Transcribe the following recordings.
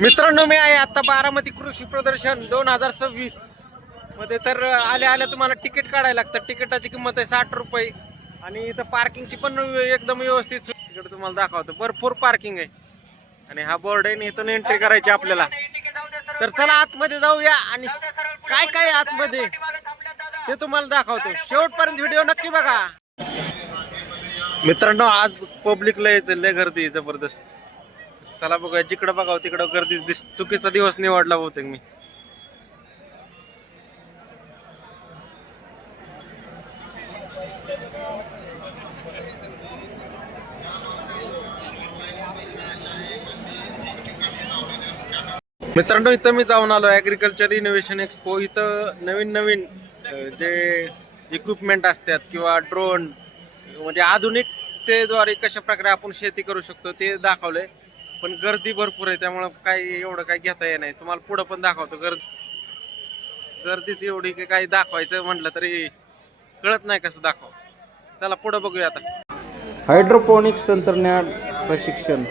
मित्रांनो, मी आहे आता बारामती कृषी प्रदर्शन 2026 मध्ये. तर आल्या आल्या तुम्हाला तिकीट काढायला लागतं. तिकिटाची किंमत आहे 60 रुपये आणि इथं पार्किंगची पण एकदम व्यवस्थित इकडे तुम्हाला दाखवतो. भरपूर पार्किंग आहे आणि हा बोर्ड आहे. इथून एंट्री करायची आपल्याला. तर चला आतमध्ये जाऊया आणि काय काय आतमध्ये ते तुम्हाला दाखवतो. शेवटपर्यंत व्हिडिओ नक्की बघा. मित्रांनो, आज पब्लिकला यायचं, लय गर्दी जबरदस्त. चला बघा, जिकडं बघावं तिकडं गर्दीच दिस. चुकीचा दिवस निवडला बहुतेक मी. मित्रांनो, इथं मी जाऊन आलो ॲग्रिकल्चर इनोव्हेशन एक्सपो. इथं नवीन नवीन जे इक्विपमेंट असतात किंवा ड्रोन म्हणजे आधुनिकतेद्वारे कशा प्रकारे आपण शेती करू शकतो ते दाखवलंय. पण गर्दी भरपूर आहे त्यामुळं काही एवढं काही घेता येत नाही. तुम्हाला पुढं पण दाखवतो. गर्दीच एवढी की काही दाखवायचं म्हटलं तरी कळत नाही कसं दाखव. चला पुढं बघूया आता. हायड्रोपोनिक्स तंत्रज्ञान प्रशिक्षण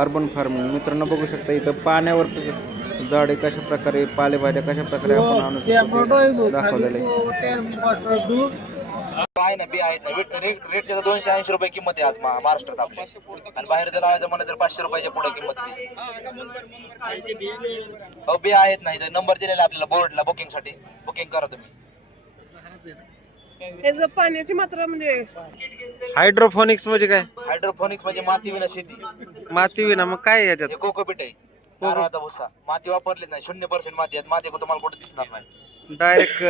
अर्बन फार्मिंग. मित्रांनो बघू शकता इथं पाण्यावर झाडे कशा प्रकारे, पालेभाज्या कशा प्रकारे आपण आणू शकतो दाखवलेलं आहे. आहे ना, बी आहेत ना. रेट त्याचा 280 रुपये किंमत आहे आज महाराष्ट्रात आपल्या. आणि बाहेर जर लावायचं म्हणलं तर 500 रुपयाच्या पुढे किंमत आहे. हो, बी आहेत ना. इथं नंबर दिलेला आपल्याला बोर्डला बुकिंगसाठी. बुकिंग करा तुम्ही. पाण्याची मात्रा म्हणजे हायड्रोफोनिक्स म्हणजे काय? हायड्रोफोनिक्स म्हणजे माती विना शेती. माती विना मग काय याच्यात? हे कोकोपीट आहे, नारळाचा भुसा. माती वापरली नाही, 0% माती आहे. माती तुम्हाला कुठे दिसणार नाही. डायरेक्ट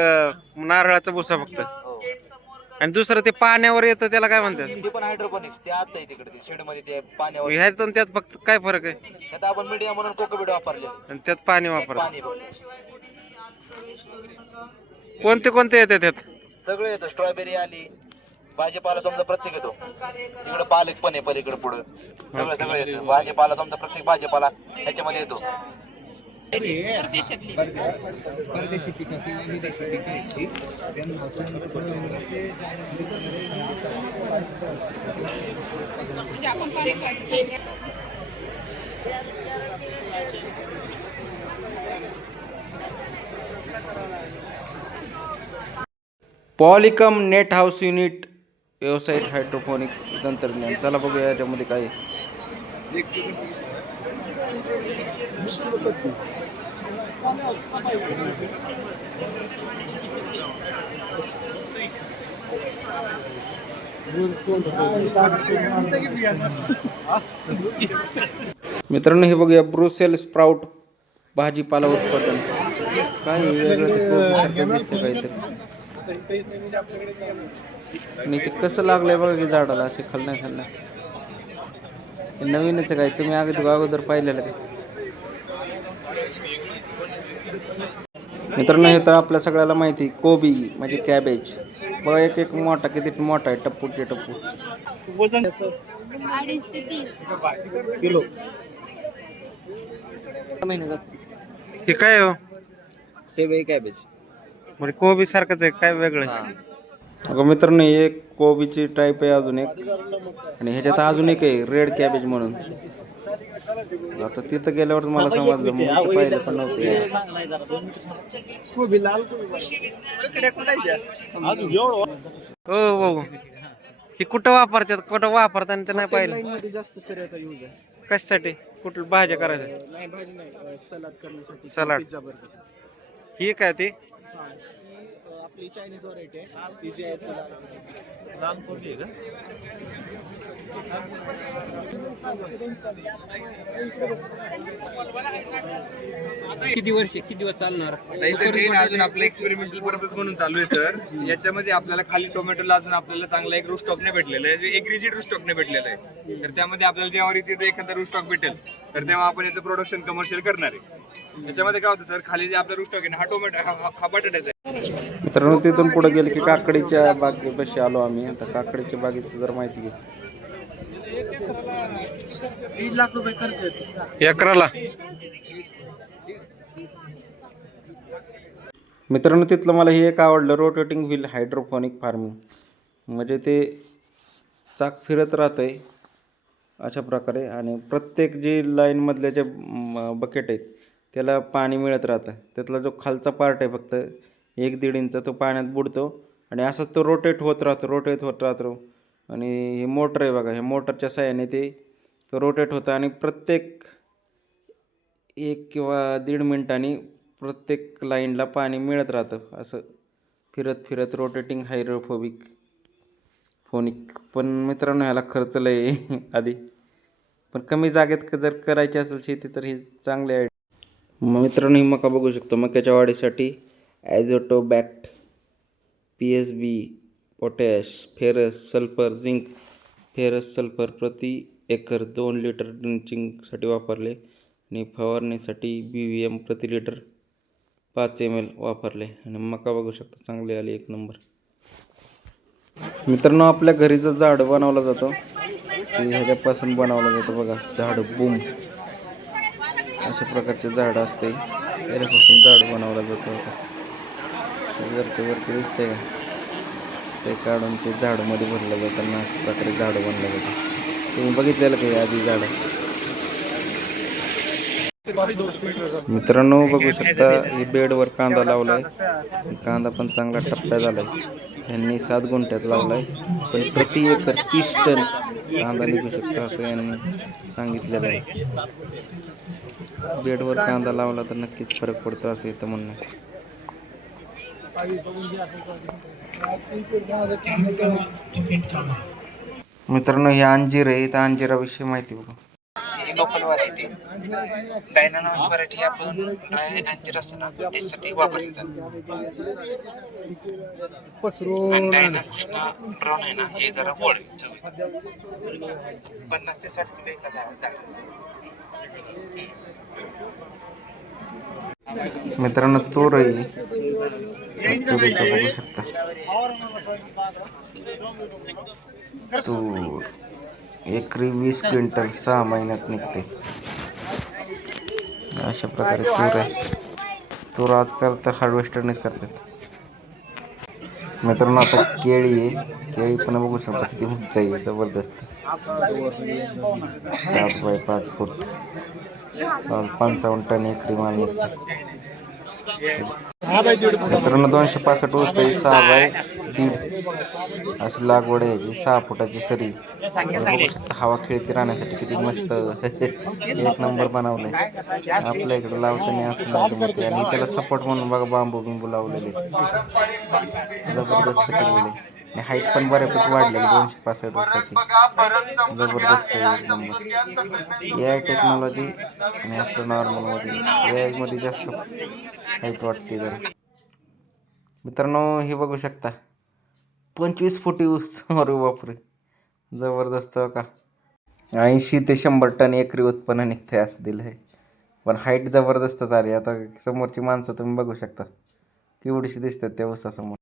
नारळाचा भुसा फक्त. हो. आणि दुसरं ते पाण्यावर येतं त्याला काय म्हणतात? ते पण हायड्रोपोनिक्स. ते आत आहे तिकडे, ते शेड मध्ये ते पाण्यावर. ह्यात आणि त्यात फक्त काय फरक आहे? आता आपण मीडिया म्हणून कोकोपीट वापरले आणि त्यात पाणी वापर. पाणी कोणते कोणते येते त्यात? सगळे येतं. स्ट्रॉबेरी आली, भाजीपाला तुमचा प्रत्येक येतो. तिकडे पालक पण आहे पलीकडे पुढं. सगळं येतं. भाजीपाला तुमचा प्रत्येक भाजीपाला ह्याच्यामध्ये येतो. परदेशी पिकं किंवा विदेशी पिकं आहेत पॉलिकम नेट हाऊस युनिट व्यावसायिक हायड्रोपोनिक्स तंत्रज्ञान. चला बघूया याच्यामध्ये काय आहे. मित्रांनो हे बघूया, ब्रुसेल स्प्राउट भाजीपाला उत्पादन. काय वेगळं दिसतं काहीतरी. आणि ते कसं लागलंय बघा की झाडाला, असे खाल्ल्या नवीनच काय. तुम्ही अगोदर पाहिलेलं काय? मित्रांनो हे तर आपल्या सगळ्याला माहिती, कोबी म्हणजे कॅबेज. बघा एक एक मोठा, किती मोठा आहे, टप्पूचे टप्पू. वजन किलो हे काय हो? सेवे कॅबेज म्हणजे कोबी सारखंच आहे, काय वेगळं आहे? अगं मित्रांनो एक कोबीची टाईप आहे अजून एक, आणि ह्याच्यात अजून एक आहे रेड कॅबेज म्हणून. आता तिथं गेल्यावर मला समजलं, मग पाहिलं पण नव्हतं. हो हो, हे कुठं वापरतात, कुठं वापरतात ते नाही पाहिलं. जास्त शरीराचा यूज आहे. कशासाठी? कुठं भाज्या करायच्या? नाही भाजी नाही, सलाड करण्यासाठी. सलाड. Pizza burger. ही काय ती? आपली चायनीज व्हरायटी आहे ती जी आहे तुला लाल कोबी आहे का? किती दिवस चालणार? नाही सर, हे अजून आपलं एक्सपेरिमेंटल पर्पज म्हणून चालू आहे सर. याच्यामध्ये आपल्याला खाली टोमॅटोला अजून आपल्याला चांगला एक रूस्टॉक नाही भेटलेला आहे, एक रिजिड रूस्टॉक नाही भेटलेला आहे. तर त्यामध्ये आपल्याला जेव्हा रिजिड एखादा रूस्टॉक भेटेल तर तेव्हा आपण याचं प्रोडक्शन कमर्शियल करणार आहे. याच्यामध्ये काय होतं सर, खाली जे आपला रूस्टॉक आहे ना, हा टोमॅटो हा बटाट्याचा आहे. मित्रांनो तिथून पुढे गेले की काकडीच्या बागेपाशी आलो आम्ही. आता काकडीच्या बागेची जर माहिती घे. 1 लाख रुपये खर्च येतो एकराला. मित्रांनो तिथलं मला हे एक आवडलं, रोटेटिंग व्हील हायड्रोपोनिक फार्मिंग. म्हणजे ते चाक फिरत राहतंय अशा प्रकारे. आणि प्रत्येक जे लाईनमधले जे बकेट आहेत त्याला पाणी मिळत राहतं. त्यातला जो खालचा पार्ट आहे फक्त 1-1.5 इंच तो पाण्यात बुडतो आणि असंच तो रोटेट होत राहतो. आणि ही मोटर आहे बघा, ह्या मोटरच्या साहाय्याने ते रोटेट होतं आणि प्रत्येक 1 किंवा 1.5 मिनिटांनी प्रत्येक लाईनला पाणी मिळत राहतं. असं फिरत फिरत रोटेटिंग हायड्रोफोबिक फोनिक. पण मित्रांनो ह्याला खर्च लय आहे आधी, पण कमी जागेत जर करायची असेल शेती तर ही चांगली आहे. मित्रांनो ही मका बघू शकतो. मक्याच्या वाढीसाठी ॲझोटोबॅक्ट, PSB, potash, ferrous, sulphur, zinc, ferrous sulphur प्रति एकर 2 लिटर ड्रिंचिंगसाठी वापरले आणि फवारणीसाठी BVM प्रति लिटर 5 ml वापरले. आणि मका बघू शकता चांगली आली, 1 नंबर. मित्रांनो आपल्या घरी जो झाड बनवला जातो ते ह्याच्यापासून बनवलं जातं बघा, झाड बूम अशा प्रकारचे झाड असते, त्याच्यापासून झाड बनवलं जातं. वरती दिसतंय का, ते काढून ते झाडमध्ये भरलं जातं आणि अशा प्रकारे झाड बनलं जातं. तुम्ही बघितलेलं काही आधी झाड? मित्रांनो बघू शकता ही बेडवर कांदा लावलाय. कांदा पण चांगला टप्प्या झालाय. यांनी 7 गुंठ्यात लावलाय, पण प्रति एकर 30 टन कांदा निघू शकतो असं यांनी सांगितलेलं आहे. बेडवर कांदा लावला तर नक्कीच फरक पडतो असं इथं म्हणणं आहे. मित्रांनो हे अंजीर आहे, तर अंजिराविषयी माहिती बघू. ही लोकल व्हरायटी डायना नावाची व्हरायटी आपण अंजीर असतं ना त्याच्यासाठी वापरली जाते. आणि डायना कृष्णा ब्राऊन आहे ना हे जरा गोड चवीत 50 ते 60 रुपये एका झाडाला. मित्रांनो तूर आहे, तुरीचं बघू शकता. तूर एकरी 20 क्विंटल 6 महिन्यात निघते. अशा प्रकारे तूर आहे. तूर आजकाल तर हार्वेस्टरनेच करतात. मित्रांनो आता केळी आहे, केळी पण बघू शकता किती उंच आहे, जबरदस्त. 7 बाय 5 फूट 55 टन एकरी माल निघते. मित्रांनो 265 ऊस आहे, 6 बाय 1.5 अशी लागवड आहे याची. 6 फुटाची सरी. बघू शकता हवा खेळती राहण्यासाठी किती मस्त 1 नंबर बनवलंय. आपल्या इकडे लावताना असं नाही. आणि त्याला सपोर्ट म्हणून बघा बांबू लावलेले, जबरदस्त केलेले. आणि हाईट पण बऱ्यापैकी वाढलेली 265 ऊसाची. जबरदस्त 1 नंबर. AI टेक्नॉलॉजी आणि आपलं नॉर्मलमध्ये AI मध्ये जास्त हाईट वाटते जरा. मित्रांनो हे बघू शकता 25 फुटी ऊस. अरे बापरे जबरदस्त का. 80 ते 100 टन एकरी उत्पन्न निघते असं दिलं आहे. पण हाईट जबरदस्त झाली. आता समोरची माणसं तुम्ही बघू शकता केवढीशी दिसतात त्या ऊसासमोर.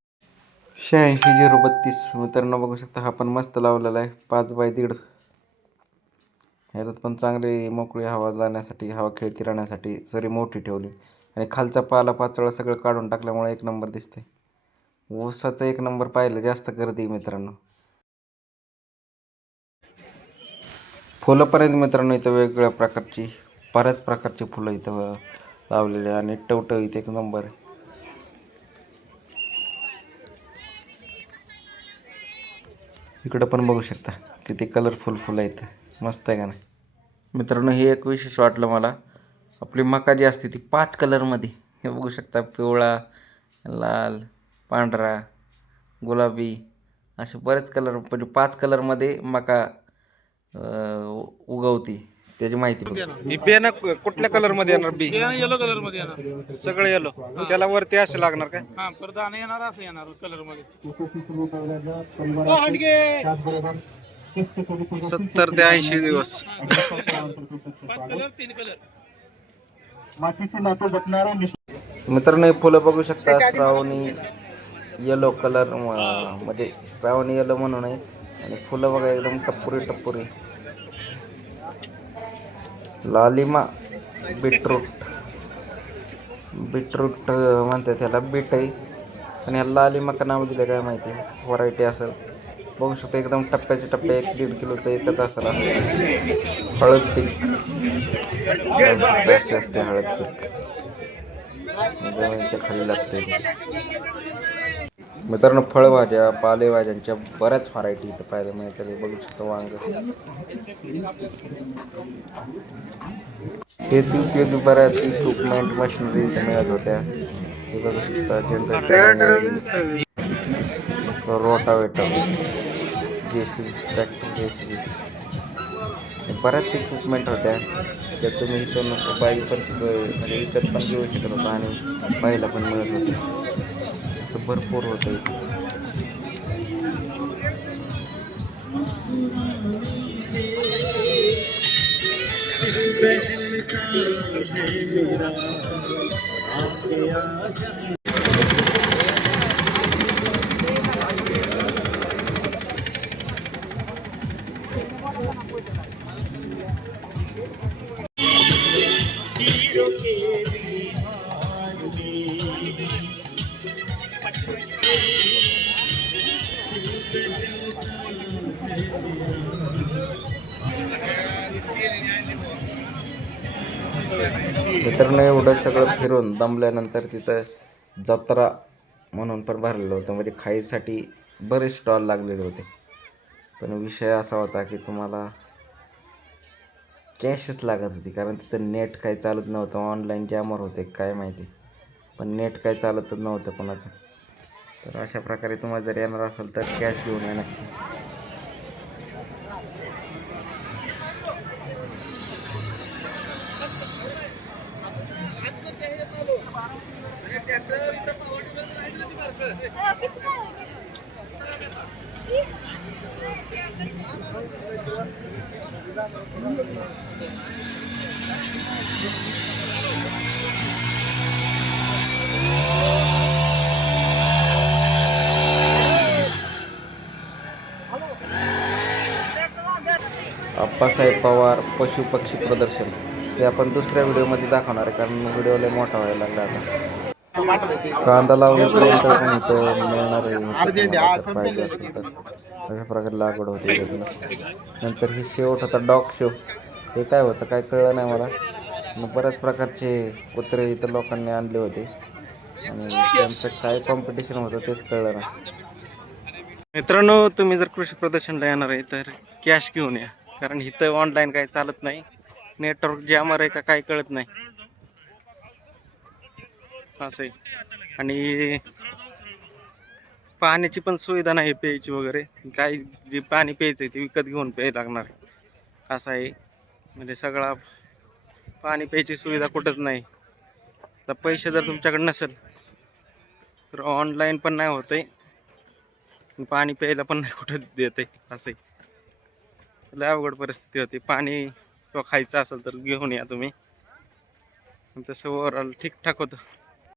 86-032 मित्रांनो बघू शकता. हा पण मस्त लावलेला आहे 5 बाय 1.5. ह्याच्यात पण चांगली मोकळी हवा जाण्यासाठी, हवा खेळती राहण्यासाठी सरी मोठी ठेवली. आणि खालचा पाला पाचोळा सगळं काढून टाकल्यामुळे 1 नंबर दिसते. ऊसाचं 1 नंबर पाहिलं, जास्त गर्दी मित्रांनो. फुलं पण आहेत मित्रांनो इथं वेगवेगळ्या प्रकारची, बऱ्याच प्रकारची फुलं इथं लावलेली आणि टवटवीत 1 नंबर आहे. इकडं पण बघू शकता किती कलरफुल फुलं आहेत, मस्त आहे का नाही. मित्रांनो हे एक विशेष वाटलं मला. आपली मका जी असते ती 5 कलरमध्ये, हे बघू शकता, पिवळा, लाल, पांढरा, गुलाबी असे बरेच कलर, म्हणजे 5 कलरमध्ये मका उगवती. त्याची माहिती ही बियाणं कुठल्या कलर मध्ये येणार? बी येलो कलर मध्ये येणार. सगळं येलो, त्याला वरती असे लागणार काय? हा परत आणि येणार असं येणार कलर मध्ये. 70 ते 80 दिवस. 5 कलर 3 कलर. मित्रांनो हे फुलं बघू शकता, श्रावणी येलो कलर, म्हणजे श्रावणी येलो म्हणून आहे. आणि फुलं बघा एकदम टप्पुरी. लालिमा बीटरूट म्हणतात त्याला, बीट आहे. आणि ह्या लालिमा का नाव दिलं काय माहिती, व्हरायटी असेल. बघू शकतो एकदम टप्प्याचे टप्पे 1-1.5 किलोचं एकच असला. हळद पीक अशी असते हळद पीक, जमिनीच्या खाली लागते. मित्रांनो फळभाज्या पालेभाज्यांच्या बऱ्याच व्हरायटी इथं पाहायला मिळतात. बघू शकतो वांग, शेती उपयोगी बऱ्याच इक्विपमेंट मशिनरी इथं मिळत होत्या. हे बघू शकता generator, rotavator, JCB, tractor JCB, बऱ्याच इक्विपमेंट होत्या त्या तुम्ही इथून बाई पण म्हणजे विकत पण घेऊ शकत होता आणि पाहायला पण मिळत होतं. असं भरपूर होतं इथे. मित्रांनो एवढं सगळं फिरून दमल्यानंतर तिथं जत्रा म्हणून पण भरलेलं होतं, म्हणजे खाईसाठी बरेच स्टॉल लागलेले होते. पण विषय असा होता की तुम्हाला कॅशच लागत होती, कारण तिथं नेट काही चालत नव्हतं. ऑनलाईन जॅमर होते काय माहिती, पण नेट काही चालतच नव्हतं कोणाचं. तर अशा प्रकारे तुम्हाला जर येणार असेल तर कॅश घेऊन या नक्की. आप्पासाहेब पवार पशु पक्षी प्रदर्शन ते आपण दुसऱ्या व्हिडिओमध्ये दाखवणार आहे, कारण व्हिडिओ लय मोठा व्हायला लागला आता. कांदा लावून पण इथं मिळणार आहे पाहिजे असेल तर. अशा प्रकारे लागवड होते त्यातनं. नंतर हे शेवट होता डॉग शो. हे काय होतं काय कळलं नाही मला. मग बऱ्याच प्रकारचे कुत्रे इथं लोकांनी आणले होते आणि त्यांचं काय कॉम्पिटिशन होतं तेच कळलं नाही. मित्रांनो तुम्ही जर कृषी प्रदर्शनला येणार आहे तर कॅश घेऊन या, कारण इथं ऑनलाईन काही चालत नाही. नेटवर्क जॅमर आहे का काही कळत नाही असं आहे. आणि पाण्याची पण सुविधा नाही प्यायची वगैरे. काही जे पाणी प्यायचं आहे ते विकत घेऊन प्यायला लागणार आहे असं आहे. म्हणजे सगळा पाणी प्यायची सुविधा कुठंच नाही. तर पैसे जर तुमच्याकडे नसेल तर ऑनलाईन पण नाही होत आहे, पाणी प्यायला पण नाही कुठं देत आहे असं आहे. लय अवघड परिस्थिती होती. पाणी किंवा खायचं असेल तर घेऊन या तुम्ही. तसं ओव्हरऑल ठीकठाक होतं.